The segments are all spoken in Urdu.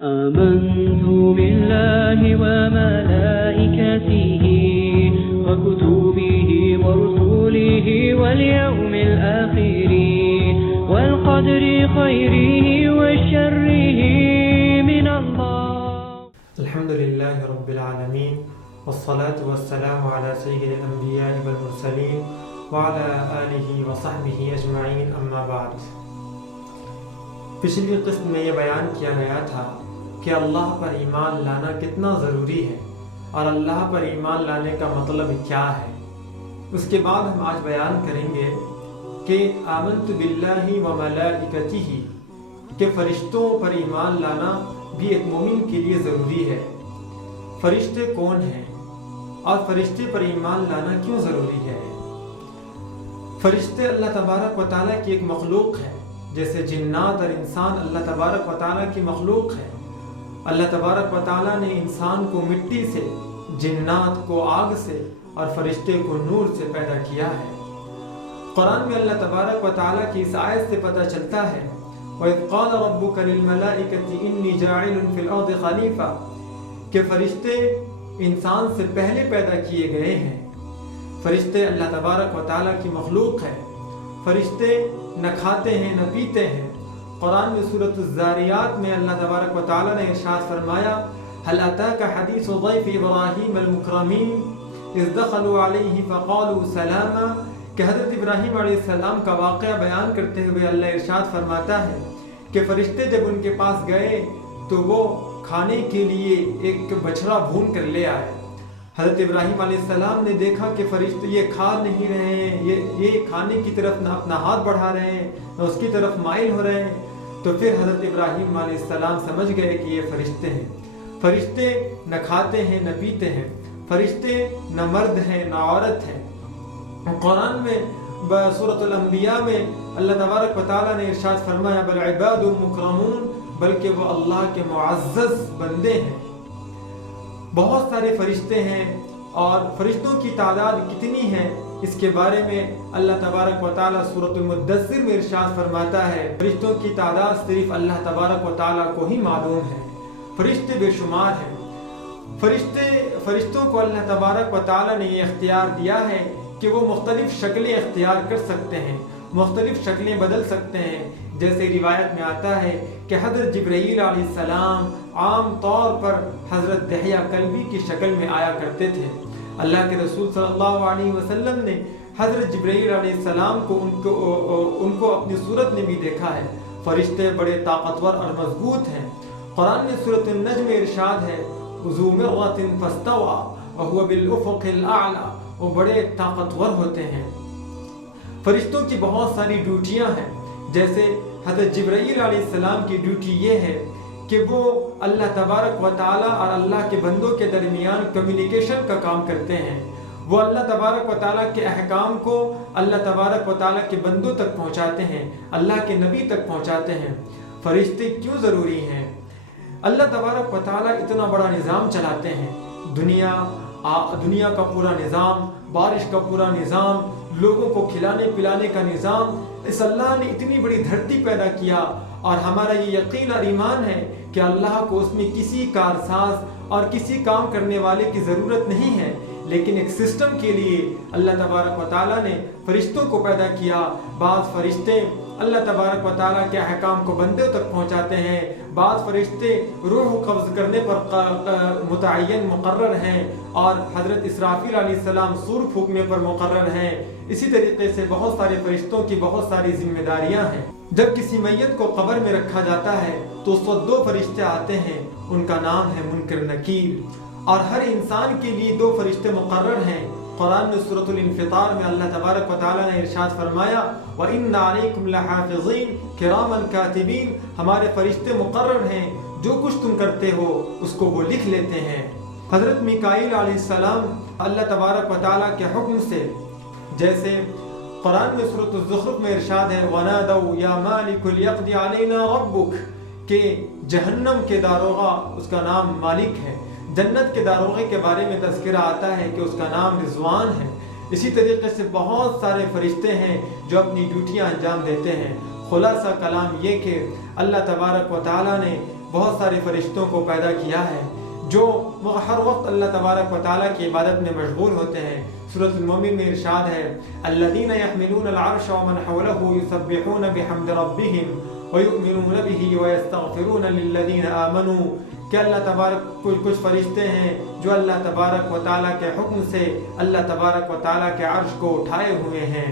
آمنت بالله وملائكته وكتبه ورسله واليوم الآخر والقدر خيره وشره من الله. الحمد لله رب العالمين والصلاة والسلام على سيد الأنبياء والمرسلين وعلى آله وصحبه أجمعين أما بعد. پچھلی قسط میں یہ بیان کیا گیا تھا کہ اللہ پر ایمان لانا کتنا ضروری ہے اور اللہ پر ایمان لانے کا مطلب کیا ہے. اس کے بعد ہم آج بیان کریں گے کہ آمنت باللہ و ملائکتہ کہ فرشتوں پر ایمان لانا بھی ایک مومن کے لیے ضروری ہے. فرشتے کون ہیں اور فرشتے پر ایمان لانا کیوں ضروری ہے؟ فرشتے اللہ تبارک و تعالیٰ کی ایک مخلوق ہے، جیسے جنات اور انسان اللہ تبارک و تعالیٰ کی مخلوق ہے. اللہ تبارک و تعالیٰ نے انسان کو مٹی سے، جنات کو آگ سے اور فرشتے کو نور سے پیدا کیا ہے. قرآن میں اللہ تبارک و تعالیٰ کی اس آیت سے پتہ چلتا ہے وَإِذْ قَالَ رَبُّكَ لِلْمَلَائِكَةِ إِنِّي جَاعِلٌ فِي الْأَرْضِ خَلِيفَةً کہ فرشتے انسان سے پہلے پیدا کیے گئے ہیں. فرشتے اللہ تبارک و تعالیٰ کی مخلوق ہے. فرشتے نہ کھاتے ہیں نہ پیتے ہیں. قرآن میں سورۃ الذاریات میں اللہ تبارک و تعالیٰ نے ارشاد فرمایا هل أتاك حديث ضيف إبراهيم المكرمين إذ دخلوا عليه فقالوا سلاما کہ حضرت ابراہیم علیہ السلام کا واقعہ بیان کرتے ہوئے اللہ ارشاد فرماتا ہے کہ فرشتے جب ان کے پاس گئے تو وہ کھانے کے لیے ایک بچڑا بھون کر لے آئے. حضرت ابراہیم علیہ السلام نے دیکھا کہ فرشتے یہ کھا نہیں رہے ہیں، یہ کھانے کی طرف نہ اپنا ہاتھ بڑھا رہے ہیں نہ اس کی طرف مائل ہو رہے ہیں. تو پھر حضرت ابراہیم علیہ السلام سمجھ گئے کہ یہ فرشتے ہیں. فرشتے نہ کھاتے ہیں نہ پیتے ہیں. فرشتے نہ مرد ہیں نہ عورت ہیں. قرآن میں سورۃ الانبیاء میں اللہ تبارک و تعالیٰ نے ارشاد فرمایا بل عباد مکرمون بلکہ وہ اللہ کے معزز بندے ہیں. بہت سارے فرشتے ہیں اور فرشتوں کی تعداد کتنی ہے اس کے بارے میں اللہ تبارک و تعالیٰ سورۃ المدثر میں ارشاد فرماتا ہے فرشتوں کی تعداد صرف اللہ تبارک و تعالیٰ کو ہی معلوم ہے. فرشتے بے شمار ہیں. فرشتوں کو اللہ تبارک و تعالیٰ نے یہ اختیار دیا ہے کہ وہ مختلف شکلیں اختیار کر سکتے ہیں، مختلف شکلیں بدل سکتے ہیں. جیسے روایت میں آتا ہے کہ حضرت جبرائیل علیہ السلام عام طور پر حضرت دحیہ کلبی کی شکل میں آیا کرتے تھے. اللہ کے رسول صلی اللہ علیہ وسلم نے حضرت جبرائیل علیہ السلام کو ان کو اپنی صورت میں بھی دیکھا ہے. فرشتے بڑے طاقتور اور مضبوط ہیں. قرآن میں سورۃ النجم میں ارشاد ہے ذو مرۃ فاستوى وهو بالافق الاعلى وہ بڑے طاقتور ہوتے ہیں. فرشتوں کی بہت ساری ڈیوٹیاں ہیں. جیسے حضرت جبرائیل علیہ السلام کی ڈیوٹی یہ ہے کہ وہ اللہ تبارک و تعالیٰ اور اللہ کے بندوں کے درمیان کمیونیکیشن کا کام کرتے ہیں. وہ اللہ تبارک و تعالیٰ کے احکام کو اللہ تبارک و تعالیٰ کے بندوں تک پہنچاتے ہیں، اللہ کے نبی تک پہنچاتے ہیں. فرشتے کیوں ضروری ہیں؟ اللہ تبارک و تعالیٰ اتنا بڑا نظام چلاتے ہیں. دنیا کا پورا نظام، بارش کا پورا نظام، لوگوں کو کھلانے پلانے کا نظام. اس اللہ نے اتنی بڑی دھرتی پیدا کیا اور ہمارا یہ یقین اور ایمان ہے کہ اللہ کو اس میں کسی کارساز اور کسی کام کرنے والے کی ضرورت نہیں ہے. لیکن ایک سسٹم کے لیے اللہ تبارک و تعالیٰ نے فرشتوں کو پیدا کیا. بعض فرشتے اللہ تبارک و تعالیٰ کے احکام کو بندوں تک پہنچاتے ہیں. بعض فرشتے روح قبض کرنے پر متعین مقرر ہیں اور حضرت اسرافیل علیہ السلام سور پھونکنے پر مقرر ہیں. اسی طریقے سے بہت سارے فرشتوں کی بہت ساری ذمہ داریاں ہیں. جب کسی میت کو قبر میں رکھا جاتا ہے تو اس وقت 2 فرشتے آتے ہیں. ان کا نام ہے منکر نکیر. اور ہر انسان کے لیے 2 فرشتے مقرر ہیں. قرآن میں سورۃ الانفطار میں اللہ تبارک و تعالیٰ نے ارشاد فرمایا وَإِنَّ عَلَيْكُمْ لَحَافِظِينَ كِرَامًا كَاتِبِينَ ہمارے فرشتے مقرر ہیں، جو کچھ تم کرتے ہو اس کو وہ لکھ لیتے ہیں. حضرت میکائیل علیہ السلام اللہ تبارک و تعالیٰ کے حکم سے، جیسے قرآن میں سورۃ الزخرف میں ارشاد ہے وَنَادَوْا يَا مَالِكُ لِيَقْضِ عَلَيْنَا رَبُّكَ کہ جہنم کے داروغہ اس کا نام مالک ہے. جنت کے داروغے کے بارے میں تذکرہ آتا ہے کہ اس کا نام رضوان ہے. اسی طریقے سے بہت سارے فرشتے ہیں جو اپنی ڈیوٹیاں انجام دیتے ہیں. خلاصہ کلام یہ کہ اللہ تبارک و تعالیٰ نے بہت سارے فرشتوں کو پیدا کیا ہے جو ہر وقت اللہ تبارک و تعالیٰ کی عبادت میں مشغول ہوتے ہیں۔ سورۃ المومن میں ارشاد ہے الذین یحملون العرش ومن حولہ یسبحون بحمد ربہم ویؤمنون بہ ویستغفرون للذین آمنوا، کہ اللہ تبارک کچھ فرشتے ہیں جو اللہ تبارک و تعالیٰ کے حکم سے اللہ تبارک و تعالیٰ کے عرش کو اٹھائے ہوئے ہیں۔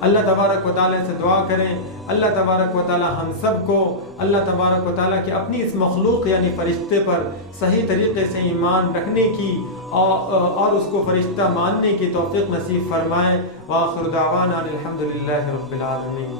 اللہ تبارک و تعالیٰ سے دعا کریں اللہ تبارک و تعالیٰ ہم سب کو اللہ تبارک و تعالیٰ کی اپنی اس مخلوق یعنی فرشتے پر صحیح طریقے سے ایمان رکھنے کی اور اس کو فرشتہ ماننے کی توفیق نصیب فرمائے۔ وآخر دعوانا الحمدللہ رب العالمین۔